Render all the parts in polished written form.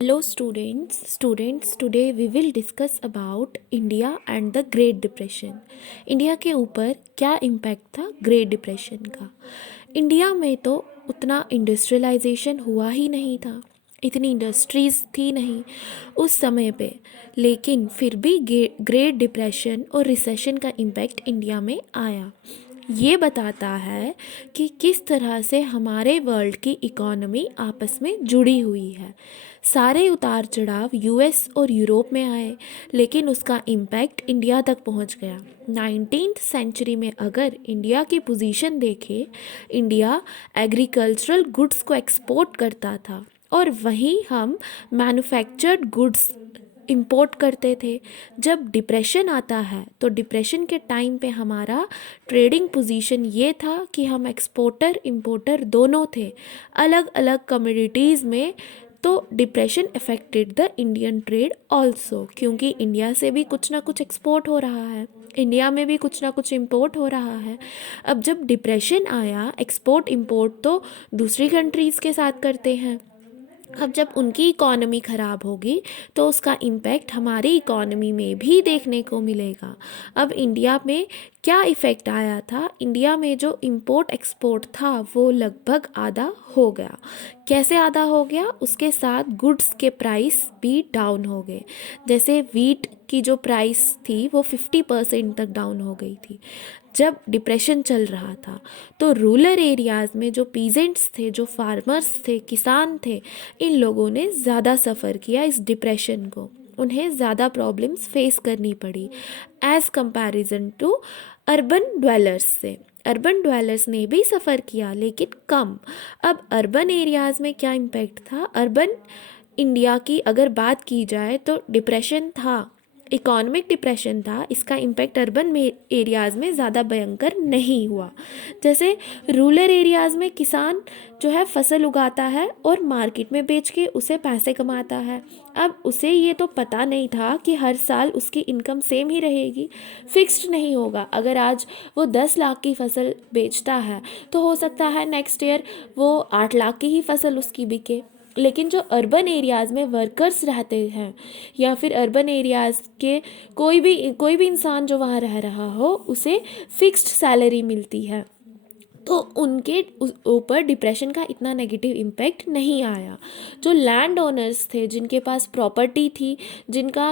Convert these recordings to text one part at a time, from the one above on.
Hello students today we will discuss about India and the Great Depression। India के ऊपर क्या impact था great depression का। India में तो उतना इंडस्ट्रियलाइजेशन हुआ ही नहीं था, इतनी इंडस्ट्रीज़ थी नहीं उस समय पे, लेकिन फिर भी ग्रेट डिप्रेशन और रिसेशन का इम्पैक्ट इंडिया में आया। ये बताता है कि किस तरह से हमारे वर्ल्ड की इकोनॉमी आपस में जुड़ी हुई है। सारे उतार चढ़ाव यूएस और यूरोप में आए, लेकिन उसका इम्पैक्ट इंडिया तक पहुंच गया। 19th सेंचुरी में अगर इंडिया की पोजीशन देखें, इंडिया एग्रीकल्चरल गुड्स को एक्सपोर्ट करता था और वहीं हम मैन्युफैक्चर्ड गुड्स इंपोर्ट करते थे। जब डिप्रेशन आता है तो डिप्रेशन के टाइम पे हमारा ट्रेडिंग पोजीशन ये था कि हम एक्सपोर्टर इंपोर्टर दोनों थे अलग अलग कमोडिटीज़ में। तो depression affected the Indian trade also, क्योंकि इंडिया से भी कुछ ना कुछ एक्सपोर्ट हो रहा है, इंडिया में भी कुछ ना कुछ इंपोर्ट हो रहा है। अब जब डिप्रेशन आया, एक्सपोर्ट इंपोर्ट तो दूसरी कंट्रीज़ के साथ करते हैं। अब जब उनकी इकॉनमी ख़राब होगी तो उसका इम्पैक्ट हमारी इकॉनमी में भी देखने को मिलेगा। अब इंडिया में क्या इफ़ेक्ट आया था, इंडिया में जो इंपोर्ट एक्सपोर्ट था वो लगभग आधा हो गया। कैसे आधा हो गया? उसके साथ गुड्स के प्राइस भी डाउन हो गए। जैसे वीट की जो प्राइस थी वो 50% तक डाउन हो गई थी जब डिप्रेशन चल रहा था। तो रूरल एरियाज़ में जो पीजेंट्स थे, जो फार्मर्स थे, किसान थे, इन लोगों ने ज़्यादा सफ़र किया इस डिप्रेशन को। उन्हें ज़्यादा प्रॉब्लम्स फेस करनी पड़ी as comparison to urban dwellers से। अर्बन ड्वेलर्स ने भी सफ़र किया लेकिन कम। अब अर्बन एरियाज़ में क्या इम्पैक्ट था? अर्बन इंडिया की अगर बात की जाए तो डिप्रेशन था, इकोनॉमिक डिप्रेशन था, इसका इम्पैक्ट अर्बन में एरियाज़ में ज़्यादा भयंकर नहीं हुआ। जैसे रूरल एरियाज़ में किसान जो है फसल उगाता है और मार्केट में बेच के उसे पैसे कमाता है। अब उसे ये तो पता नहीं था कि हर साल उसकी इनकम सेम ही रहेगी, फिक्स्ड नहीं होगा। अगर आज वो 10 लाख की फसल बेचता है तो हो सकता है नेक्स्ट ईयर वो 8 लाख की ही फसल उसकी बिके। लेकिन जो अर्बन एरियाज़ में वर्कर्स रहते हैं या फिर अर्बन एरियाज़ के कोई भी इंसान जो वहाँ रह रहा हो, उसे फिक्स्ड सैलरी मिलती है, तो उनके ऊपर डिप्रेशन का इतना नेगेटिव इम्पैक्ट नहीं आया। जो लैंड ओनर्स थे, जिनके पास प्रॉपर्टी थी, जिनका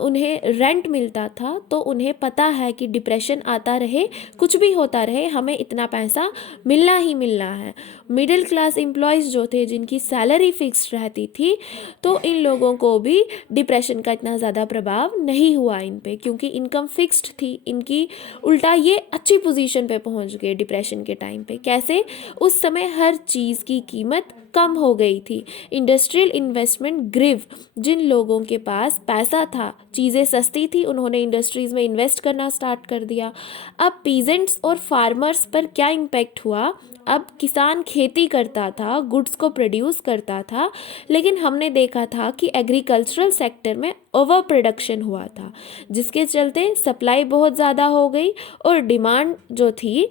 उन्हें रेंट मिलता था, तो उन्हें पता है कि डिप्रेशन आता रहे, कुछ भी होता रहे, हमें इतना पैसा मिलना ही मिलना है। मिडिल क्लास एम्प्लॉयज़ जो थे, जिनकी सैलरी फिक्स्ड रहती थी, तो इन लोगों को भी डिप्रेशन का इतना ज़्यादा प्रभाव नहीं हुआ इन पे, क्योंकि इनकम फिक्स्ड थी इनकी। उल्टा ये अच्छी पोजीशन पे पहुंच गए डिप्रेशन के टाइम पे। कैसे? उस समय हर चीज़ की कीमत कम हो गई थी, इंडस्ट्रियल इन्वेस्टमेंट ग्रिव। जिन लोगों के पास पैसा था, चीज़ें सस्ती थी, उन्होंने इंडस्ट्रीज़ में इन्वेस्ट करना स्टार्ट कर दिया। अब पीजेंट्स और फार्मर्स पर क्या इम्पैक्ट हुआ? अब किसान खेती करता था, गुड्स को प्रोड्यूस करता था, लेकिन हमने देखा था कि एग्रीकल्चरल सेक्टर में ओवर प्रोडक्शन हुआ था, जिसके चलते सप्लाई बहुत ज़्यादा हो गई और डिमांड जो थी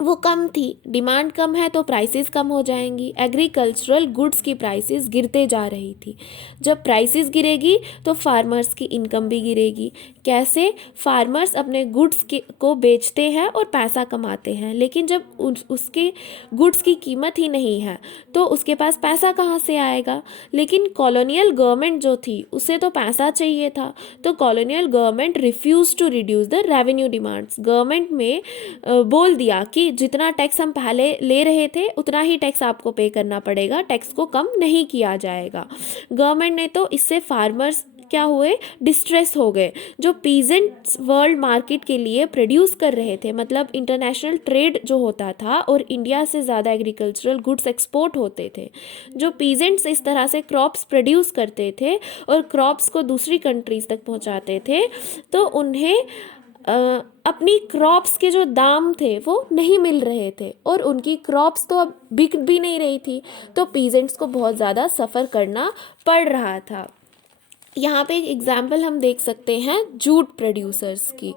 वो कम थी। डिमांड कम है तो प्राइसेस कम हो जाएंगी। एग्रीकल्चरल गुड्स की प्राइसेस गिरते जा रही थी। जब प्राइसेस गिरेगी तो फार्मर्स की इनकम भी गिरेगी। कैसे? फार्मर्स अपने गुड्स को बेचते हैं और पैसा कमाते हैं, लेकिन जब उसके गुड्स की कीमत ही नहीं है तो उसके पास पैसा कहाँ से आएगा? लेकिन कॉलोनियल गवर्नमेंट जो थी, उसे तो पैसा चाहिए था, तो colonial government refuse to reduce the revenue demands. Government में बोल दिया कि जितना टैक्स हम पहले ले रहे थे उतना ही टैक्स आपको पे करना पड़ेगा, टैक्स को कम नहीं किया जाएगा। गवर्नमेंट ने तो इससे फार्मर्स क्या हुए? डिस्ट्रेस हो गए। जो पीजेंट्स वर्ल्ड मार्केट के लिए प्रोड्यूस कर रहे थे, मतलब इंटरनेशनल ट्रेड जो होता था और इंडिया से ज़्यादा एग्रीकल्चरल गुड्स एक्सपोर्ट होते थे, जो पीजेंट्स इस तरह से क्रॉप्स प्रोड्यूस करते थे और क्रॉप्स को दूसरी कंट्रीज़ तक पहुंचाते थे, तो उन्हें अपनी क्रॉप्स के जो दाम थे वो नहीं मिल रहे थे और उनकी क्रॉप्स तो अब बिक भी नहीं रही थी, तो पीजेंट्स को बहुत ज़्यादा सफ़र करना पड़ रहा था। यहाँ पे एक एग्जाम्पल हम देख सकते हैं जूट प्रोड्यूसर्स की।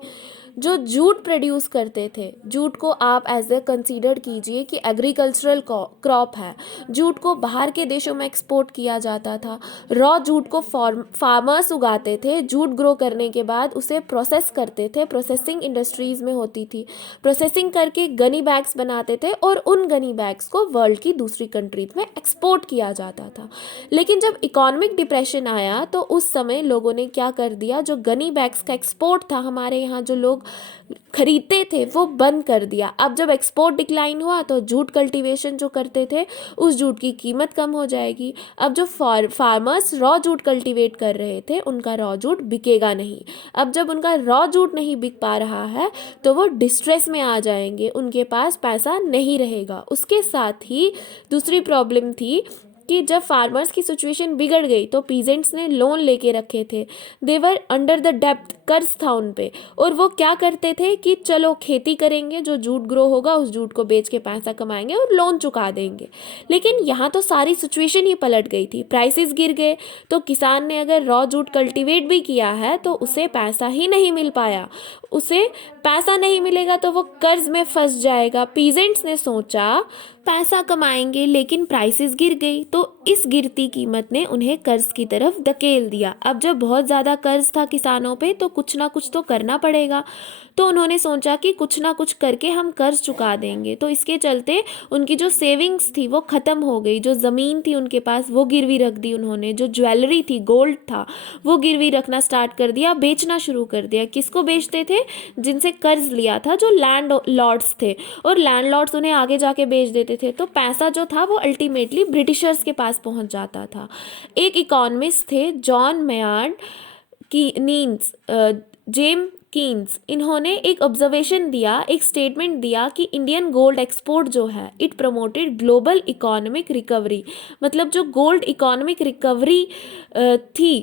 जो जूट प्रोड्यूस करते थे, जूट को आप एज ए कंसीडर कीजिए कि एग्रीकल्चरल क्रॉप है, जूट को बाहर के देशों में एक्सपोर्ट किया जाता था। रॉ जूट को फार्मर्स उगाते थे, जूट ग्रो करने के बाद उसे प्रोसेस करते थे, प्रोसेसिंग इंडस्ट्रीज़ में होती थी, प्रोसेसिंग करके गनी बैग्स बनाते थे और उन गनी बैग्स को वर्ल्ड की दूसरी कंट्रीज में एक्सपोर्ट किया जाता था। लेकिन जब इकोनॉमिक डिप्रेशन आया तो उस समय लोगों ने क्या कर दिया, जो गनी बैग्स का एक्सपोर्ट था हमारे यहाँ जो लोग खरीदते थे वो बंद कर दिया। अब जब एक्सपोर्ट डिक्लाइन हुआ तो जूट कल्टीवेशन जो करते थे उस जूट की कीमत कम हो जाएगी। अब जो फार्मर्स रॉ जूट कल्टीवेट कर रहे थे उनका रॉ जूट बिकेगा नहीं। अब जब उनका रॉ जूट नहीं बिक पा रहा है तो वो डिस्ट्रेस में आ जाएंगे, उनके पास पैसा नहीं रहेगा। उसके साथ ही दूसरी प्रॉब्लम थी कि जब फार्मर्स की सिचुएशन बिगड़ गई तो पीजेंट्स ने लोन लेके रखे थे, देवर अंडर द डेप्थ, कर्ज था उन पे, और वो क्या करते थे कि चलो खेती करेंगे, जो जूट ग्रो होगा उस जूट को बेच के पैसा कमाएंगे और लोन चुका देंगे। लेकिन यहाँ तो सारी सिचुएशन ही पलट गई थी, प्राइसेस गिर गए, तो किसान ने अगर रॉ जूट कल्टीवेट भी किया है तो उसे पैसा ही नहीं मिल पाया, उसे पैसा नहीं मिलेगा तो वो कर्ज में फंस जाएगा। पीजेंट्स ने सोचा पैसा कमाएंगे लेकिन प्राइसेस गिर गई, तो इस गिरती कीमत ने उन्हें कर्ज की तरफ धकेल दिया। अब जब बहुत ज़्यादा कर्ज था किसानों पे तो कुछ ना कुछ तो करना पड़ेगा, तो उन्होंने सोचा कि कुछ ना कुछ करके हम कर्ज चुका देंगे। तो इसके चलते उनकी जो सेविंग्स थी वो ख़त्म हो गई, जो ज़मीन थी उनके पास वो गिरवी रख दी उन्होंने, जो ज्वेलरी थी, गोल्ड था, वो गिरवी रखना स्टार्ट कर दिया, बेचना शुरू कर दिया। किसको बेचते थे? जिनसे कर्ज लिया था, जो लैंड लॉर्ड्स थे, और लैंड लॉर्ड्स उन्हें आगे जाके बेच देते थे। तो पैसा जो था वो अल्टीमेटली ब्रिटिशर्स के पास पहुंच जाता था। एक इकोनॉमिस्ट थे जॉन मेयार्ड कीन्स, जेम कीन्स, इन्होंने एक ऑब्जर्वेशन दिया, एक स्टेटमेंट दिया कि इंडियन गोल्ड एक्सपोर्ट जो है it promoted global economic recovery. मतलब जो गोल्ड इकोनॉमिक रिकवरी थी,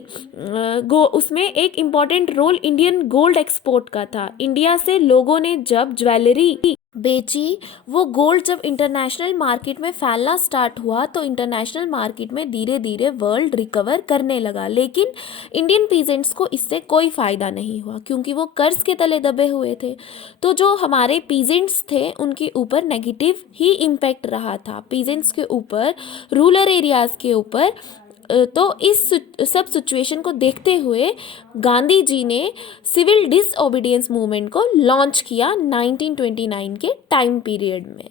उसमें एक important role Indian gold export का था। इंडिया से लोगों ने जब ज्वेलरी बेची, वो गोल्ड जब इंटरनेशनल मार्केट में फैलना स्टार्ट हुआ तो इंटरनेशनल मार्केट में धीरे धीरे वर्ल्ड रिकवर करने लगा। लेकिन इंडियन पीजेंट्स को इससे कोई फ़ायदा नहीं हुआ क्योंकि वो कर्ज के तले दबे हुए थे। तो जो हमारे पीजेंट्स थे उनके ऊपर नेगेटिव ही इम्पैक्ट रहा था, पीजेंट्स के ऊपर, रूरल एरियाज़ के ऊपर। तो इस सब सिचुएशन को देखते हुए गांधी जी ने सिविल डिसओबीडियंस मूवमेंट को लॉन्च किया 1929 के टाइम पीरियड में।